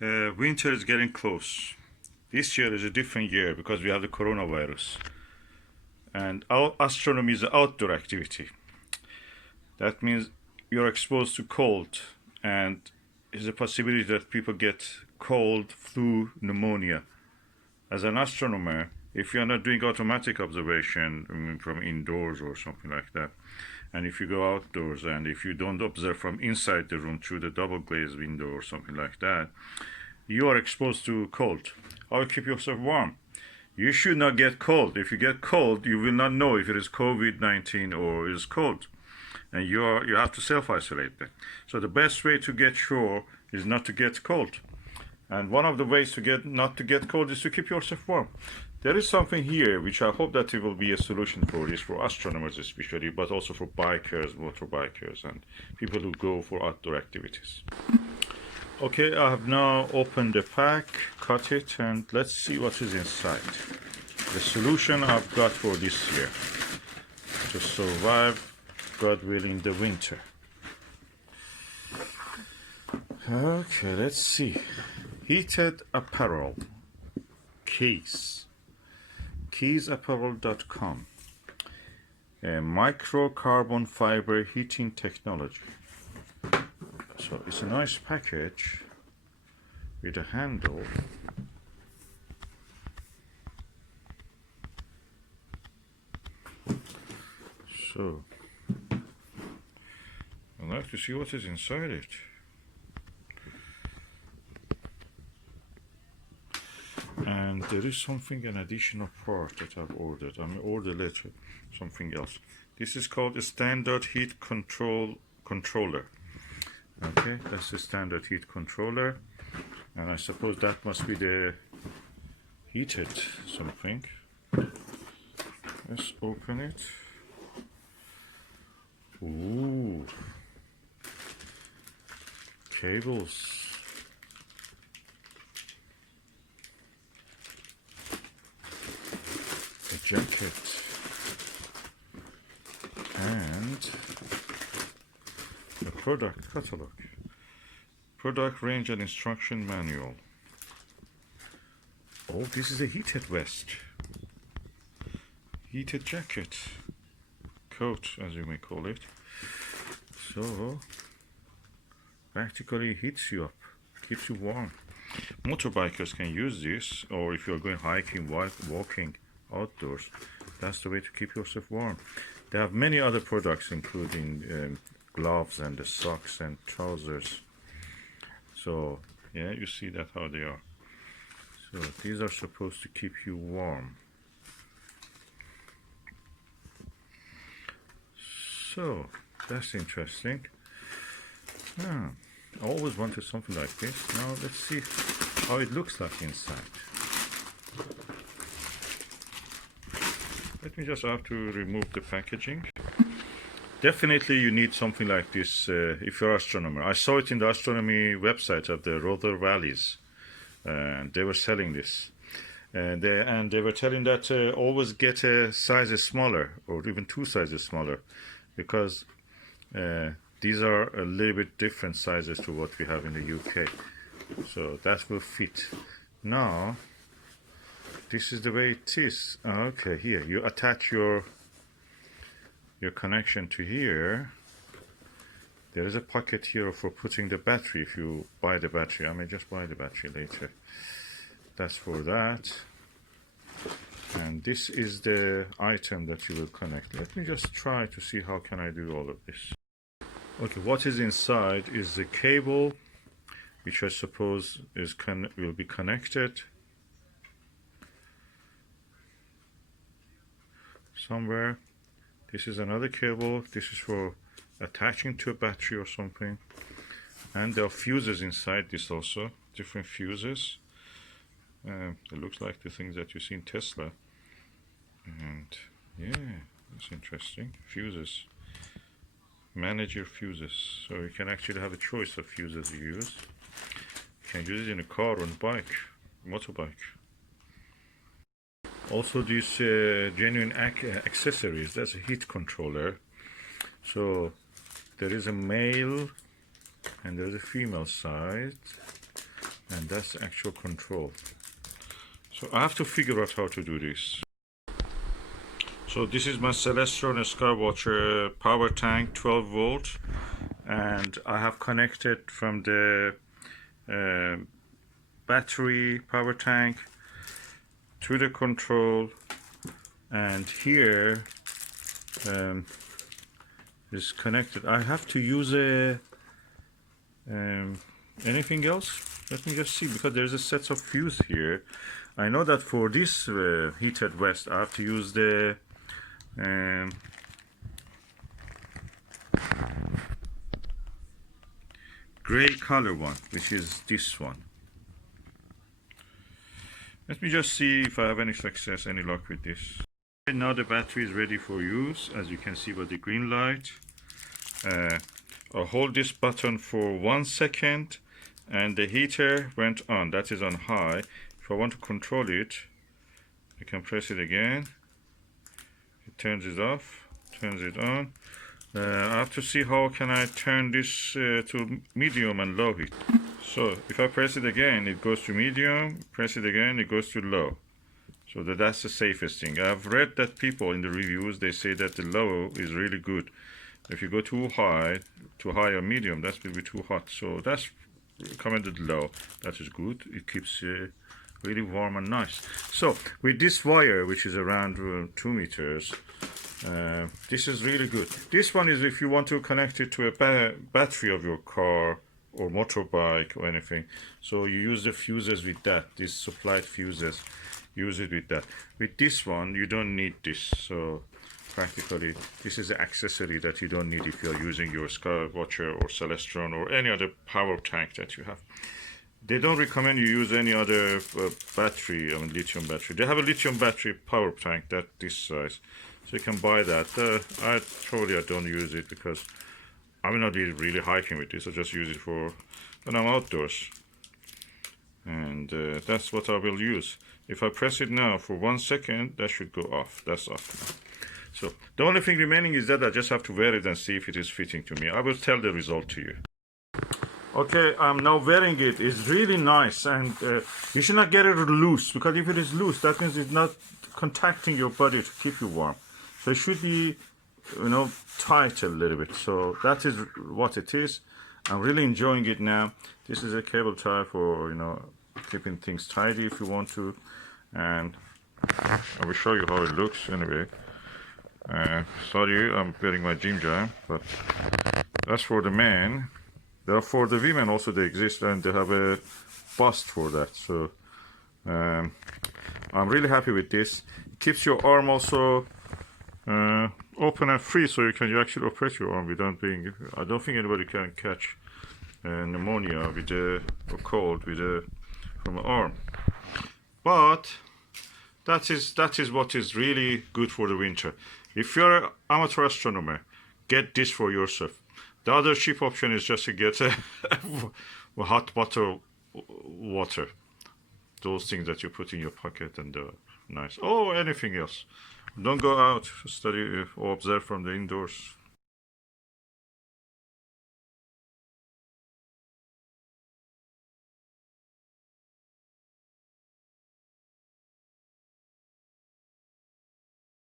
Winter is getting close. This year is a different year because we have the coronavirus. And our astronomy is an outdoor activity. That means you're exposed to cold, and there's a possibility that people get cold, flu, pneumonia. As an astronomer, if you're not doing automatic observation from indoors or something like that, and if you go outdoors and if you don't observe from inside the room through the double glazed window or something like that, you are exposed to cold. How to keep yourself warm? You should not get cold. If you get cold, you will not know if it is COVID-19 or is cold, and you have to self-isolate then. So the best way to get sure is not to get cold. And one of the ways to not to get cold is to keep yourself warm. There is something here which I hope that it will be a solution for this, for astronomers especially, but also for bikers, motorbikers, and people who go for outdoor activities. Okay, I have now opened the pack, cut it, and let's see what is inside. The solution I've got for this year to survive, God willing, the winter. Okay, let's see. Heated apparel, Keis, keisapparel.com, a micro-carbon fiber heating technology. So it's a nice package with a handle. So I'd like to see what is inside it. And there is something, an additional part that I've ordered. I may order later something else. This is called a standard heat controller. Okay, that's the standard heat controller. And I suppose that must be the heated something. Let's open it. Ooh. Cables. Jacket and the product catalog, product range and instruction manual. Oh, this is a heated vest, heated jacket, coat as you may call it. So practically heats you up, keeps you warm. Motorbikers can use this, or if you're going hiking, walking outdoors, that's the way to keep yourself warm. They have many other products, including gloves and the socks and trousers. So yeah, you see that how they are. So these are supposed to keep you warm. So that's interesting. I always wanted something like this. Now let's see how it looks like inside. Let me just have to remove the packaging. Definitely you need something like this if you're an astronomer. I saw it in the astronomy website of the Rother Valleys, and they were selling this. And they were telling that always get a size smaller, or even 2 sizes smaller, because these are a little bit different sizes to what we have in the UK. So that will fit. Now, this is the way it is. Okay, here you attach your connection to here. There is a pocket here for putting the battery if you buy the battery. I may just buy the battery later. That's for that. And this is the item that you will connect. Let me just try to see how can I do all of this. Okay, what is inside is the cable, which I suppose will be connected somewhere. This is another cable. This is for attaching to a battery or something. And there are fuses inside this also, different fuses. It looks like the things that you see in Tesla. And yeah, that's interesting. Fuses. Manage your fuses. So you can actually have a choice of fuses you use. You can use it in a car or a bike, motorbike. Also these genuine accessories. That's a heat controller. So there is a male and there's a female side. and that's the actual control. So I have to figure out how to do this. So this is my Celestron Skywatcher power tank, 12 volt, and I have connected from the battery power tank to the control, and here is connected. I have to use a anything else? Let me just see, because there's a set of fuse here. I know that for this heated vest I have to use the gray color one, which is this one. Let me just see if I have any success, any luck with this. Right now the battery is ready for use, as you can see by the green light. I'll hold this button for 1 second and the heater went on. That is on high. If I want to control it, I can press it again. It turns it off, turns it on. I have to see how can I turn this to medium and low heat. So if I press it again, it goes to medium. Press it again, it goes to low. So that's the safest thing. I've read that people in the reviews, they say that the low is really good. If you go too high or medium, that will be too hot. So that's recommended low. That is good. It keeps really warm and nice. So with this wire, which is around 2 meters, this is really good. This one is if you want to connect it to a battery of your car or motorbike or anything. So you use the fuses with that, these supplied fuses. Use it with that. With this one, you don't need this. So practically, this is an accessory that you don't need if you're using your Skywatcher or Celestron or any other power tank that you have. They don't recommend you use any other battery, lithium battery. They have a lithium battery power tank that this size, so you can buy that. I don't use it because I'm not really hiking with this. I just use it for when I'm outdoors, and that's what I will use. If I press it now for 1 second, that should go off. That's off now. So the only thing remaining is that I just have to wear it and see if it is fitting to me. I will tell the result to you. Okay, I'm now wearing it. It's really nice, and you should not get it loose, because if it is loose, that means it's not contacting your body to keep you warm. So it should be, tight a little bit. So that is what it is. I'm really enjoying it now. This is a cable tie for, keeping things tidy if you want to. And I will show you how it looks anyway. Sorry, I'm wearing my gym jam, but that's for the men. For the women also they exist, and they have a bust for that. So I'm really happy with this. It keeps your arm also open and free, so you actually operate your arm without being. I don't think anybody can catch pneumonia with or cold from an arm. But that is what is really good for the winter. If you're an amateur astronomer, get this for yourself. The other cheap option is just to get a hot bottle water. Those things that you put in your pocket and nice. Oh, anything else. Don't go out, study or observe from the indoors.